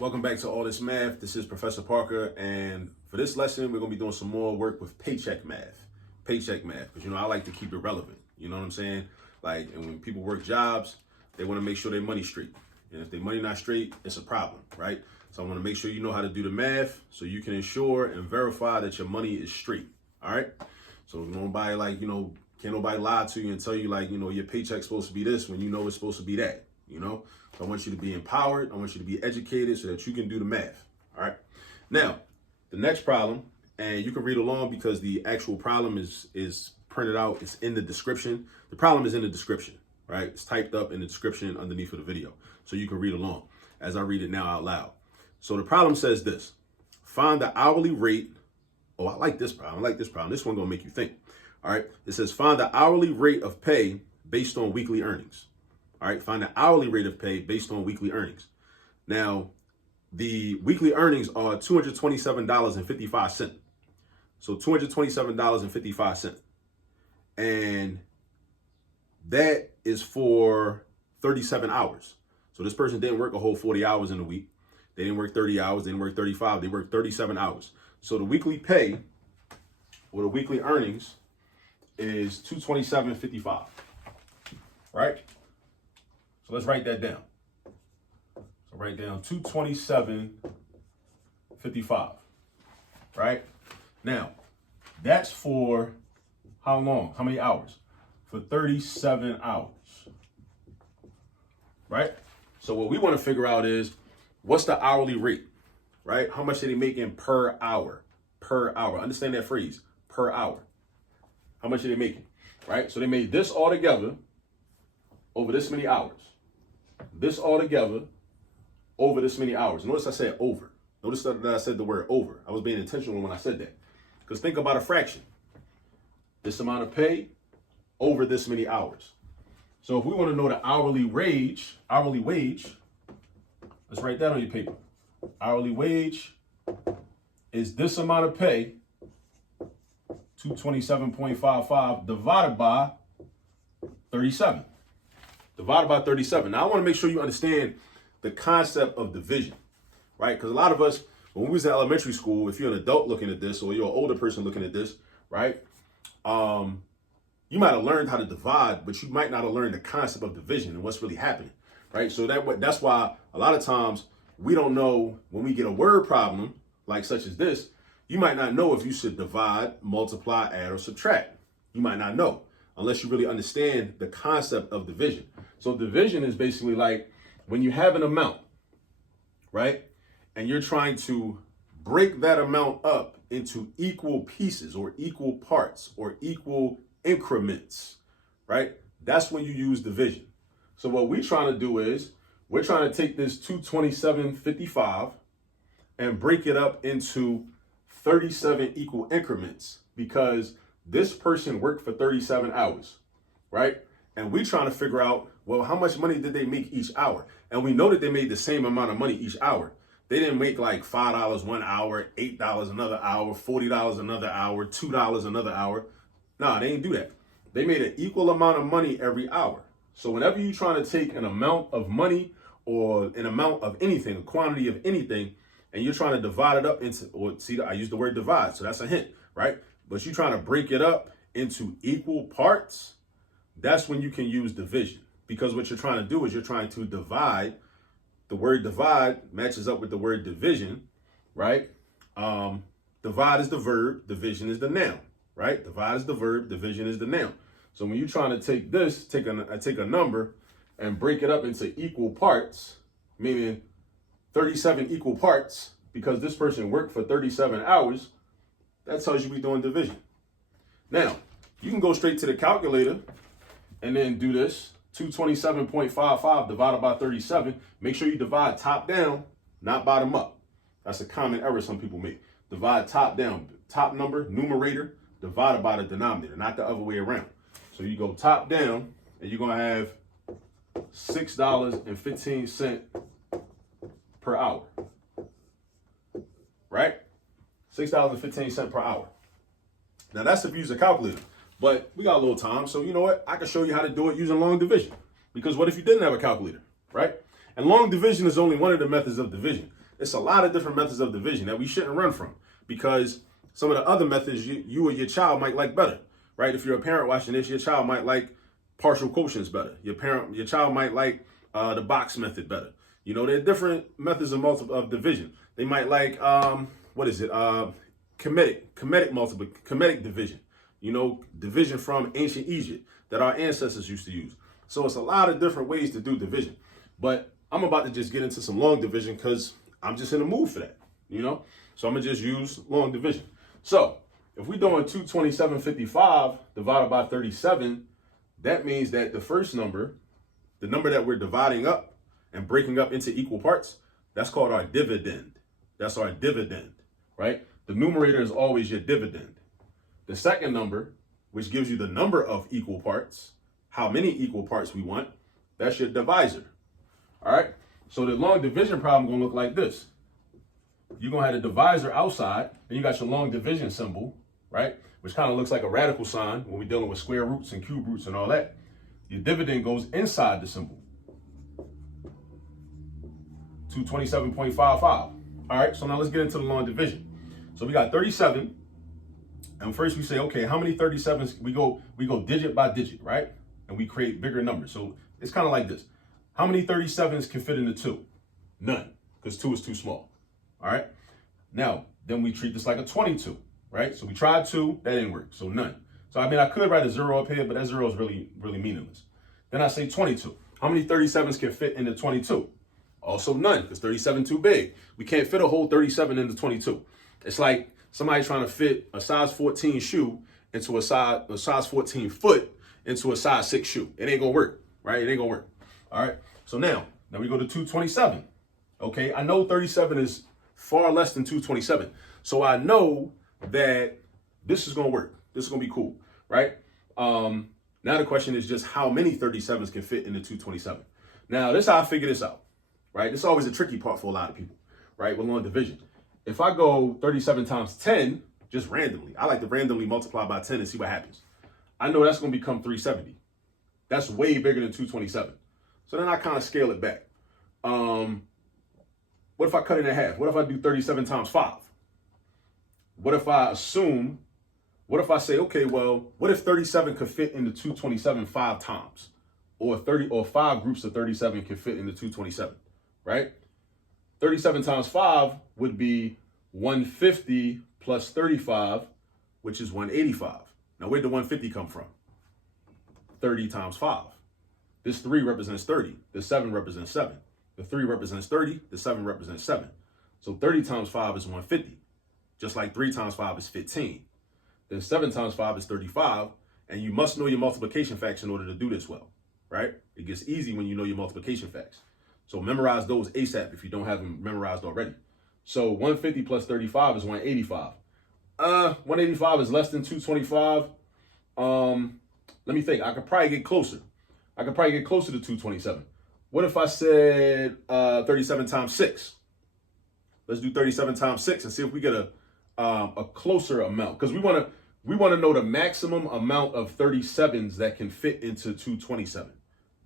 Welcome back to All This Math. This is Professor Parker, and for this lesson, we're going to be doing some more work with Paycheck Math. Paycheck Math, because, I like to keep it relevant. You know what I'm saying? Like, and when people work jobs, they want to make sure their money's straight. And if their money not straight, it's a problem, right? So I want to make sure you know how to do the math so you can ensure and verify that your money is straight, all right? So nobody, can't nobody lie to you and tell you, your paycheck's supposed to be this when you know it's supposed to be that, So I want you to be empowered. I want you to be educated so that you can do the math. All right. Now, the next problem, and you can read along because the actual problem is printed out. It's in the description. The problem is in the description, right? It's typed up in the description underneath of the video. So you can read along as I read it now out loud. So the problem says this: find the hourly rate. Oh, I like this problem. This one gonna make you think. All right. It says find the hourly rate of pay based on weekly earnings. All right, find the hourly rate of pay based on weekly earnings. Now, the weekly earnings are $227.55. So $227.55. And that is for 37 hours. So this person didn't work a whole 40 hours in a week. They didn't work 30 hours. They didn't work 35. They worked 37 hours. So the weekly pay or the weekly earnings is $227.55, right? So let's write that down. So write down $227.55, right? Now, that's for how long? How many hours? For 37 hours, right? So what we want to figure out is what's the hourly rate, right? How much are they making per hour? Per hour. Understand that phrase, per hour. How much are they making, right? So they made this all together over this many hours. This all together over this many hours. Notice I said over. Notice that I said the word over. I was being intentional when I said that. Because think about a fraction. This amount of pay over this many hours. So if we want to know the hourly wage, let's write that on your paper. Hourly wage is this amount of pay, 227.55 divided by 37. Divided by 37. Now, I want to make sure you understand the concept of division, right? Because a lot of us, when we was in elementary school, if you're an adult looking at this or you're an older person looking at this, right? You might have learned how to divide, but you might not have learned the concept of division and what's really happening, right? So that's why a lot of times we don't know when we get a word problem, like such as this, you might not know if you should divide, multiply, add, or subtract. You might not know unless you really understand the concept of division. So division is basically like when you have an amount, right? And you're trying to break that amount up into equal pieces or equal parts or equal increments, right? That's when you use division. So what we're trying to do is we're trying to take this 227.55 and break it up into 37 equal increments because this person worked for 37 hours, right? And we're trying to figure out, well, how much money did they make each hour? And we know that they made the same amount of money each hour. They didn't make like $5 one hour, $8 another hour, $40 another hour, $2 another hour. Nah, they didn't do that. They made an equal amount of money every hour. So whenever you're trying to take an amount of money or an amount of anything, a quantity of anything, and you're trying to divide it up into, or see, I use the word divide, so that's a hint, right? But you're trying to break it up into equal parts, that's when you can use division. Because what you're trying to do is you're trying to divide. The word divide matches up with the word division, right? Divide is the verb, division is the noun, right? Divide is the verb, division is the noun. So when you're trying to take this, take a number and break it up into equal parts, meaning 37 equal parts, because this person worked for 37 hours, that tells you we're doing division. Now, you can go straight to the calculator and then do this. 227.55 divided by 37. Make sure you divide top down, not bottom up. That's a common error some people make. Divide top down. Top number, numerator, divided by the denominator, not the other way around. So you go top down, and you're going to have $6.15 per hour. Right? $6.15 per hour. Now that's if you use a calculator, but we got a little time. So you know what? I can show you how to do it using long division. Because what if you didn't have a calculator, right? And long division is only one of the methods of division. it's a lot of different methods of division that we shouldn't run from, because some of the other methods you or your child might like better, right? If you're a parent watching this, your child might like partial quotients better. Your child might like the box method better. You know, there are different methods of division. They might like Kemetic division. You know, division from ancient Egypt that our ancestors used to use. So it's a lot of different ways to do division. But I'm about to just get into some long division because I'm just in the mood for that, you know? So I'm gonna just use long division. So if we're doing 227.55 divided by 37, that means that the first number, the number that we're dividing up and breaking up into equal parts, that's called our dividend. That's our dividend, right? The numerator is always your dividend. The second number, which gives you the number of equal parts, how many equal parts we want, that's your divisor. All right, so the long division problem gonna look like this. You're gonna have the divisor outside, and you got your long division symbol, right? Which kind of looks like a radical sign when we're dealing with square roots and cube roots and all that. Your dividend goes inside the symbol. 227.55. All right, so now let's get into the long division. So we got 37, and first we say, okay, how many 37s? We go digit by digit, right? And we create bigger numbers. So it's kind of like this. How many 37s can fit into 2? None, because 2 is too small. All right. Now, then we treat this like a 22, right? So we tried 2, that didn't work, so none. So I mean, I could write a 0 up here, but that 0 is really meaningless. Then I say 22. How many 37s can fit into 22? Also none, because 37 too big. We can't fit a whole 37 into 22. It's like somebody trying to fit a size 14 shoe into a size 14 foot into a size 6 shoe. It ain't gonna work, right? It ain't gonna work. All right. So now we go to 227. Okay, I know 37 is far less than 227. So I know that this is gonna work. This is gonna be cool, right? Now the question is just how many 37s can fit into 227. Now this is how I figure this out, right? This is always a tricky part for a lot of people, right? With long division. If I go 37 times 10, just randomly, I like to randomly multiply by 10 and see what happens. I know that's gonna become 370. That's way bigger than 227. So then I kind of scale it back. What if I cut it in half? What if I do 37 times 5? What if I say, okay, well, what if 37 could fit into 227 5 times? Or 5 groups of 37 can fit into 227, right? 37 times 5 would be 150 plus 35, which is 185. Now, where'd the 150 come from? 30 times 5. This 3 represents 30. The 7 represents 7. The 3 represents 30. The 7 represents 7. So 30 times 5 is 150. Just like 3 times 5 is 15. Then 7 times 5 is 35. And you must know your multiplication facts in order to do this well, right? It gets easy when you know your multiplication facts. So memorize those ASAP if you don't have them memorized already. So 150 plus 35 is 185. 185 is less than 225. Let me think. I could probably get closer. to 227. What if I said 37 times 6? Let's do 37 times 6 and see if we get a closer amount. Because we want to know the maximum amount of 37s that can fit into 227.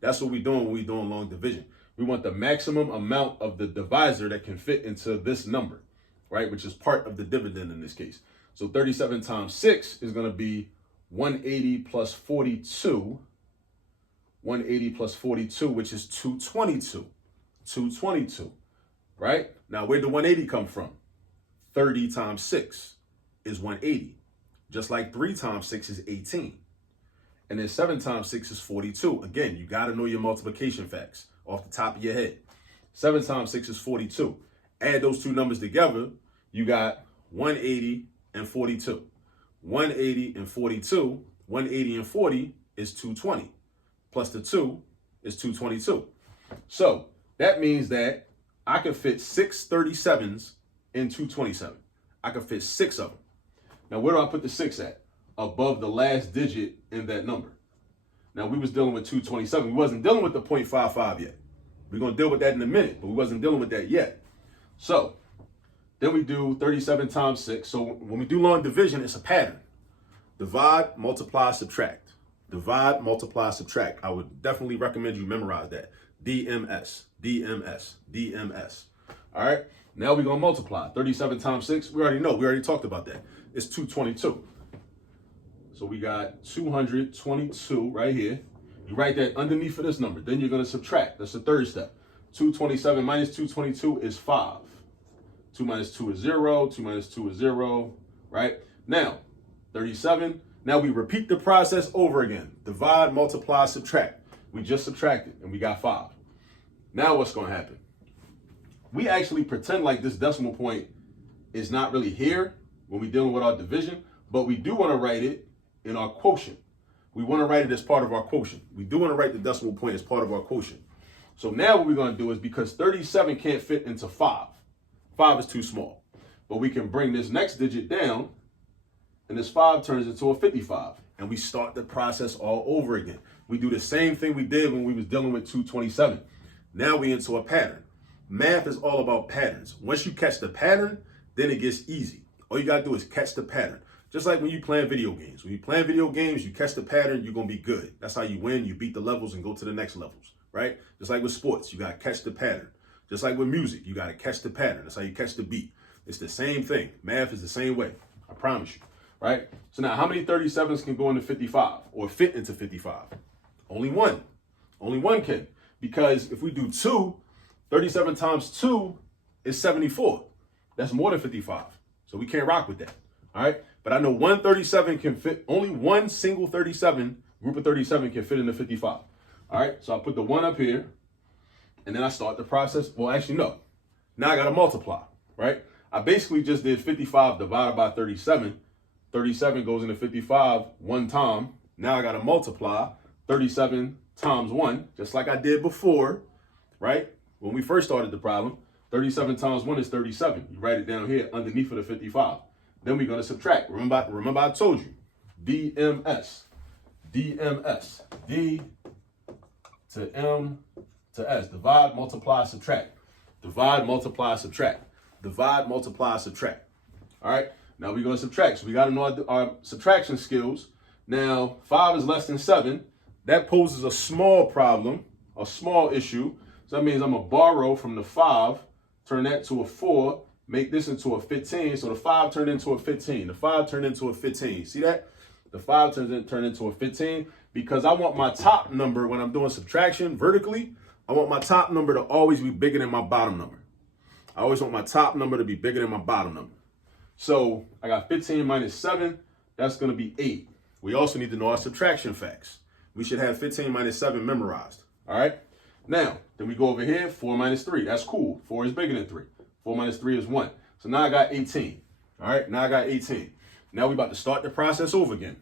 That's what we're doing when we're doing long division. We want the maximum amount of the divisor that can fit into this number, right? Which is part of the dividend in this case. So 37 times 6 is going to be 180 plus 42. 180 plus 42, which is 222. 222, right? Now, where'd the 180 come from? 30 times 6 is 180. Just like 3 times 6 is 18. And then 7 times 6 is 42. Again, you got to know your multiplication facts off the top of your head. 7 times 6 is 42. Add those two numbers together, you got 180 and 42. 180 and 42, 180 and 40 is 220. Plus the 2 is 222. So that means that I can fit 6 37s in 227. I can fit 6 of them. Now, where do I put the 6 at? Above the last digit in that number. Now, we was dealing with 227. We wasn't dealing with the 0.55 yet. We're going to deal with that in a minute, but we wasn't dealing with that yet. So then we do 37 times 6. So when we do long division, it's a pattern. Divide, multiply, subtract. Divide, multiply, subtract. I would definitely recommend you memorize that. DMS, DMS, DMS. All right. Now we're going to multiply. 37 times 6, we already know. We already talked about that. It's 222. So we got 222 right here. You write that underneath of this number. Then you're going to subtract. That's the third step. 227 minus 222 is 5. 2 minus 2 is 0. 2 minus 2 is 0. Right? Now, 37. Now we repeat the process over again. Divide, multiply, subtract. We just subtracted and we got 5. Now what's going to happen? We actually pretend like this decimal point is not really here when we're dealing with our division, but we do want to write it in our quotient. We want to write it as part of our quotient. We do want to write the decimal point as part of our quotient. So now what we're going to do is, because 37 can't fit into 5, 5 is too small, but we can bring this next digit down and this 5 turns into a 55 and we start the process all over again. We do the same thing we did when we was dealing with 227. Now we into a pattern. Math is all about patterns. Once you catch the pattern, then it gets easy. All you got to do is catch the pattern. Just like when you play video games. When you play video games, you catch the pattern, you're going to be good. That's how you win. You beat the levels and go to the next levels, right? Just like with sports, you got to catch the pattern. Just like with music, you got to catch the pattern. That's how you catch the beat. It's the same thing. Math is the same way. I promise you, right? So now how many 37s can go into 55 or fit into 55? Only one. Only one can. Because if we do 37 times 2 is 74. That's more than 55. So we can't rock with that. All right. But I know one 37 can fit, only one single 37, group of 37 can fit into 55. All right. So I put the 1 up here and then I start the process. Well, actually, no. Now I got to multiply, right? I basically just did 55 divided by 37. 37 goes into 55 one time. Now I got to multiply 37 times 1, just like I did before, right? When we first started the problem, 37 times 1 is 37. You write it down here underneath of the 55. Then we're going to subtract. Remember I told you, DMS, DMS, D to M to S. Divide, multiply, subtract. Divide, multiply, subtract. Divide, multiply, subtract. All right, now we're going to subtract. So we got to know our subtraction skills. Now, 5 is less than 7. That poses a small problem, a small issue. So that means I'm going to borrow from the 5, turn that to a 4, make this into a 15. So the 5 turned into a 15. The 5 turned into a 15. See that? The 5 turned into a 15 because I want my top number when I'm doing subtraction vertically. I want my top number to always be bigger than my bottom number. I always want my top number to be bigger than my bottom number. So I got 15 minus 7. That's going to be 8. We also need to know our subtraction facts. We should have 15 minus 7 memorized. All right. Now, then we go over here, 4 minus 3. That's cool. 4 is bigger than 3. 4 minus 3 is 1. So now I got 18. All right, now I got 18. Now we about to start the process over again.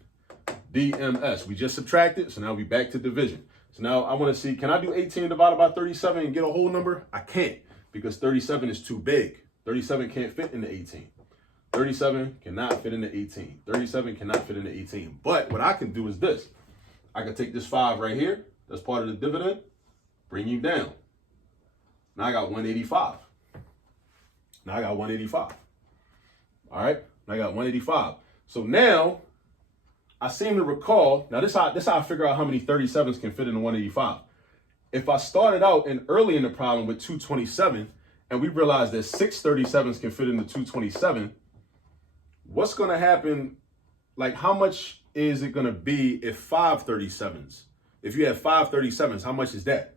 DMS. We just subtracted, so now we back to division. So now I want to see, can I do 18 divided by 37 and get a whole number? I can't, because 37 is too big. 37 can't fit into 18. 37 cannot fit into 18. 37 cannot fit into 18. But what I can do is this. I can take this 5 right here. That's part of the dividend. Bring you down. Now I got 185. Now I got 185. All right. Now I got 185. So now I seem to recall. Now this how I figure out how many 37s can fit into 185. If I started out early in the problem with 227 and we realized that 6 37s can fit into 227, what's going to happen? Like, how much is it going to be if 5 37s? If you have 5 37s, how much is that?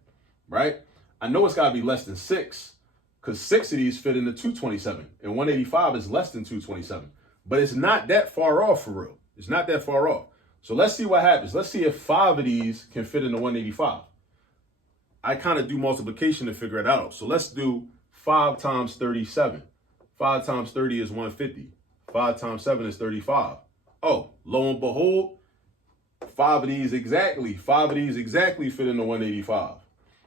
Right? I know it's got to be less than 6 because 6 of these fit into 227 and 185 is less than 227. But it's not that far off for real. It's not that far off. So let's see what happens. Let's see if 5 of these can fit into 185. I kind of do multiplication to figure it out. So let's do 5 times 37. 5 times 30 is 150. 5 times 7 is 35. Oh, lo and behold, 5 of these exactly fit into 185.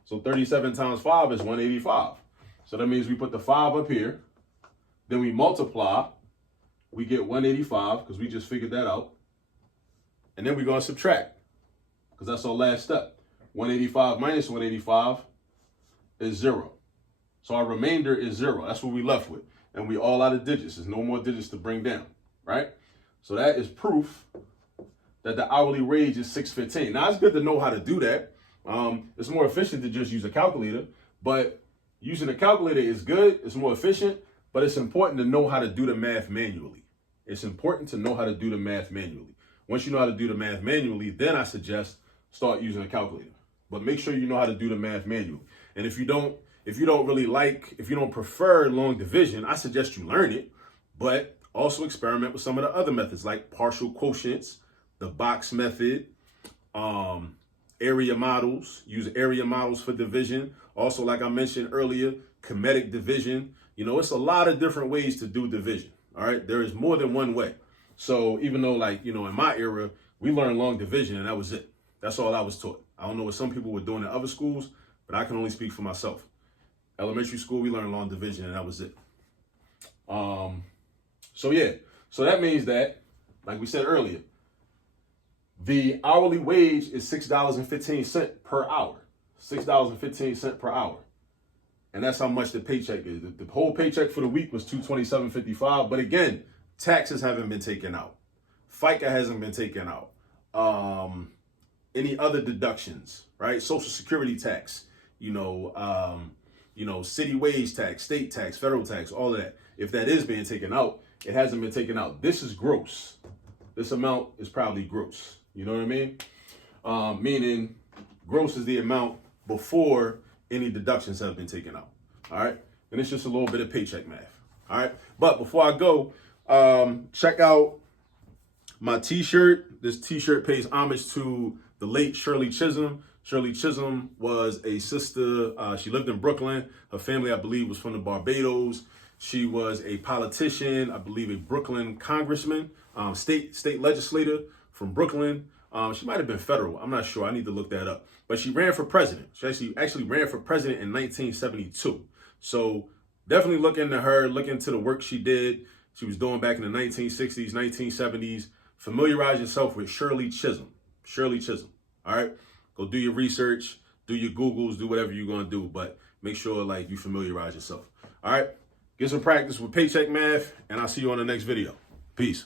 So 37 times 5 is 185. So that means we put the 5 up here. Then we multiply. We get 185 because we just figured that out. And then we're going to subtract because that's our last step. 185 minus 185 is 0. So our remainder is 0. That's what we left with. And we all out of digits. There's no more digits to bring down, right? So that is proof that the hourly wage is $6.15. Now, it's good to know how to do that. It's more efficient to just use a calculator. But Using a calculator is good, it's more efficient, but it's important to know how to do the math manually. It's important to know how to do the math manually. Once you know how to do the math manually, then I suggest start using a calculator. But make sure you know how to do the math manually. And if you don't prefer long division, I suggest you learn it, but also experiment with some of the other methods like partial quotients, the box method, area models. Use area models for division. Also, like I mentioned earlier, kinetic division. You know, it's a lot of different ways to do division. All right, there is more than one way. So even though, like, you know, in my era, we learned long division and that was it. That's all I was taught. I don't know what some people were doing in other schools, but I can only speak for myself. Elementary school, we learned long division and that was it. So that means that, like we said earlier, the hourly wage is $6.15 per hour. $6.15 per hour. And that's how much the paycheck is. The whole paycheck for the week was $227.55. But again, taxes haven't been taken out. FICA hasn't been taken out. Any other deductions, right? Social Security tax, city wage tax, state tax, federal tax, all of that. If that is being taken out, it hasn't been taken out. This is gross. This amount is probably gross. You know what I mean? Meaning gross is the amount before any deductions have been taken out. All right. And it's just a little bit of paycheck math. All right. But before I go, check out my t-shirt. This t-shirt pays homage to the late Shirley Chisholm. Shirley Chisholm was a sister. She lived in Brooklyn. Her family, I believe, was from the Barbados. She was a politician, I believe a Brooklyn congressman, state legislator from Brooklyn. She might have been federal. I'm not sure. I need to look that up. But she ran for president. She actually ran for president in 1972. So definitely look into her, look into the work she did. She was doing back in the 1960s, 1970s. Familiarize yourself with Shirley Chisholm. Shirley Chisholm. All right. Go do your research, do your Googles, do whatever you're going to do. But make sure like you familiarize yourself. All right. Get some practice with paycheck math, and I'll see you on the next video. Peace.